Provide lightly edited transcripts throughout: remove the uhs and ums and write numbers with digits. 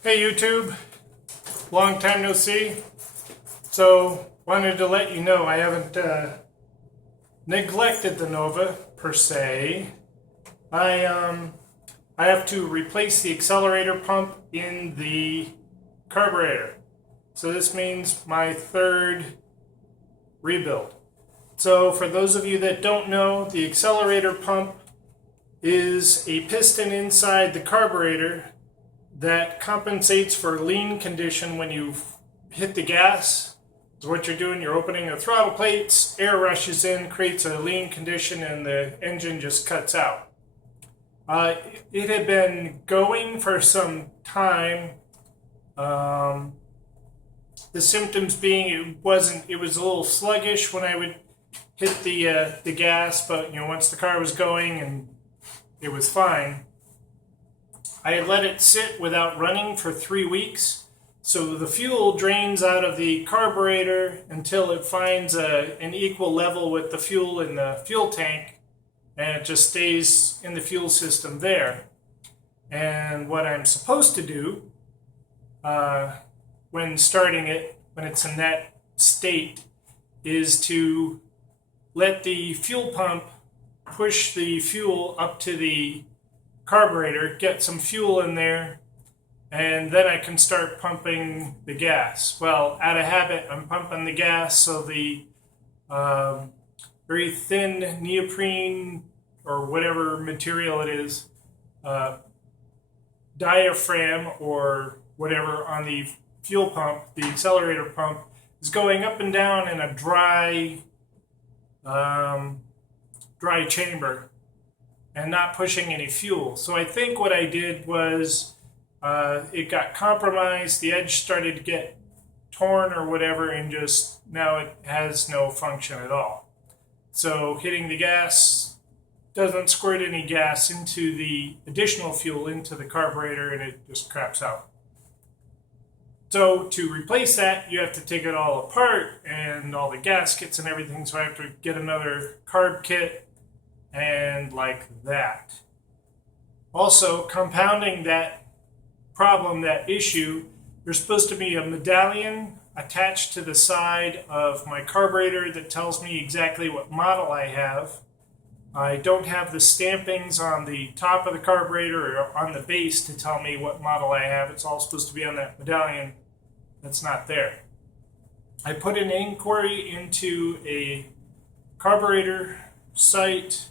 Hey YouTube, long time no see. So wanted to let you know I haven't neglected the Nova per se. I have to replace the accelerator pump in the carburetor. So this means my third rebuild. So for those of you that don't know, the accelerator pump is a piston inside the carburetor that compensates for lean condition when you hit the gas. So what you're doing, you're opening the throttle plates, air rushes in, creates a lean condition, and the engine just cuts out. It had been going for some time. The symptoms being it was a little sluggish when I would hit the gas, but once the car was going and it was fine. I had let it sit without running for 3 weeks, so the fuel drains out of the carburetor until it finds an equal level with the fuel in the fuel tank, and it just stays in the fuel system there. And what I'm supposed to do when starting it, when it's in that state, is to let the fuel pump push the fuel up to the carburetor, get some fuel in there, and then I can start pumping the gas. Well, out of habit, I'm pumping the gas, so the very thin neoprene or whatever material it is, diaphragm or whatever on the fuel pump, the accelerator pump, is going up and down in a dry chamber and not pushing any fuel. So I think what I did was it got compromised, the edge started to get torn or whatever, and just now it has no function at all. So hitting the gas doesn't squirt any gas into the additional fuel into the carburetor, and it just craps out. So to replace that, you have to take it all apart and all the gaskets and everything, so I have to get another carb kit and like that. Also, compounding that problem, that issue, there's supposed to be a medallion attached to the side of my carburetor that tells me exactly what model I have. I don't have the stampings on the top of the carburetor or on the base to tell me what model I have. It's all supposed to be on that medallion. That's not there. I put an inquiry into a carburetor site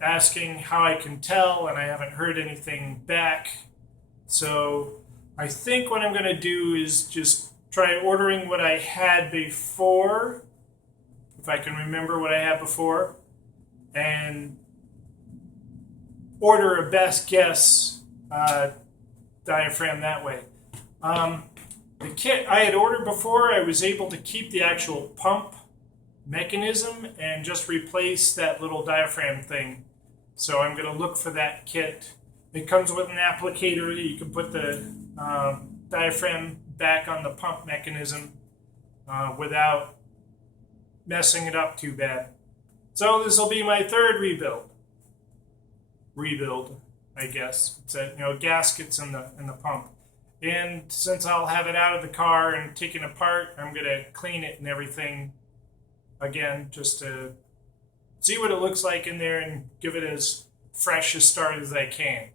asking how I can tell, and I haven't heard anything back. So I think what I'm going to do is just try ordering what I had before, if I can remember what I had before, and order a best guess diaphragm that way. The kit I had ordered before, I was able to keep the actual pump mechanism and just replace that little diaphragm thing. So I'm going to look for that kit. It comes with an applicator. You can put the diaphragm back on the pump mechanism without messing it up too bad. So this will be my third rebuild. I guess. It's gaskets in the pump. And since I'll have it out of the car and taken apart, I'm going to clean it and everything again, just to see what it looks like in there and give it as fresh a start as I can.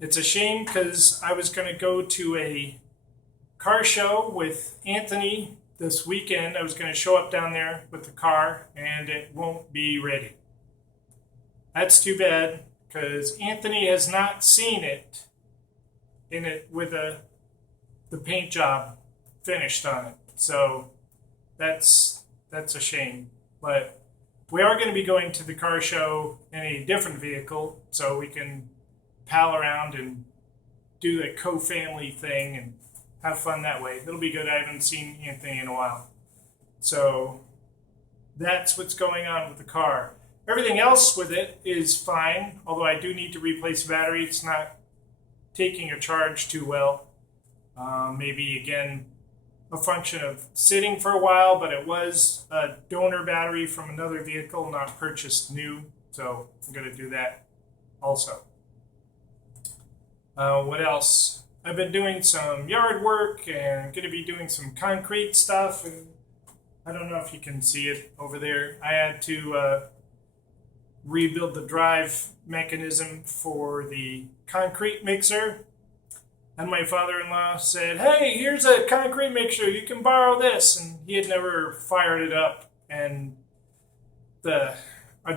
It's a shame because I was going to go to a car show with Anthony this weekend. I was going to show up down there with the car, and it won't be ready. That's too bad, because Anthony has not seen it with the paint job finished on it. So that's a shame. But we are going to be going to the car show in a different vehicle, so we can pal around and do the co-family thing and have fun that way. It'll be good. I haven't seen Anthony in a while. So that's what's going on with the car. Everything else with it is fine, although I do need to replace the battery. It's not taking a charge too well. Maybe, again, a function of sitting for a while, but it was a donor battery from another vehicle, not purchased new, so I'm going to do that also. What else? I've been doing some yard work and going to be doing some concrete stuff. And I don't know if you can see it over there. I had to rebuild the drive mechanism for the concrete mixer. And my father-in-law said, "Hey, here's a concrete mixer. You can borrow this." And he had never fired it up. And a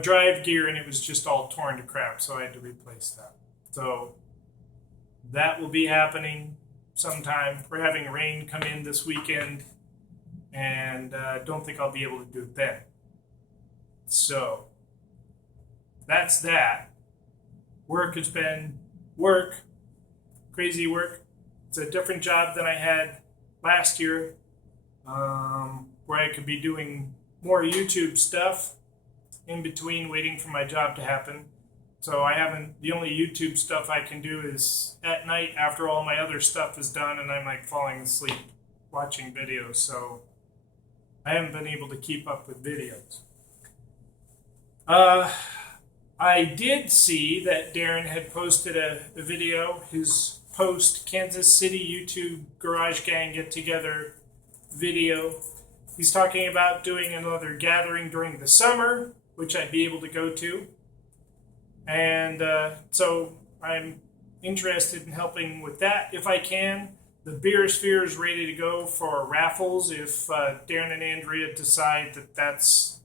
drive gear, and it was just all torn to crap. So I had to replace that. So that will be happening sometime. We're having rain come in this weekend, and don't think I'll be able to do it then. So that's that. Work has been work, crazy work. It's a different job than I had last year, where I could be doing more YouTube stuff in between waiting for my job to happen. So the only YouTube stuff I can do is at night after all my other stuff is done and I'm like falling asleep watching videos. So I haven't been able to keep up with videos. I did see that Darren had posted a video, his post Kansas City YouTube Garage Gang Get Together video. He's talking about doing another gathering during the summer, which I'd be able to go to. And so I'm interested in helping with that if I can. The Beer Sphere is ready to go for raffles if Darren and Andrea decide that that's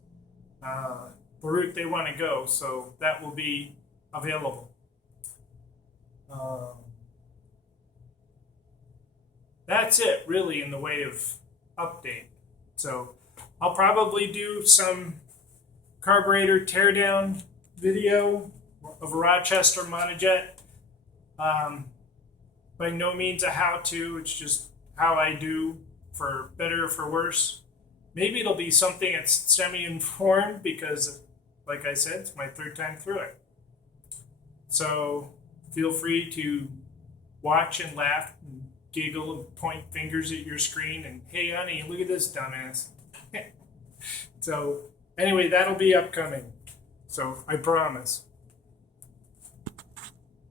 the route they want to go. So that will be available. That's it, really, in the way of update. So I'll probably do some carburetor teardown video of a Rochester monojet. By no means a how-to, it's just how I do, for better or for worse. Maybe it'll be something that's semi-informed because, like I said, it's my third time through it. So feel free to watch and laugh and giggle and point fingers at your screen and, "Hey, honey, look at this dumbass." So anyway, that'll be upcoming. So I promise.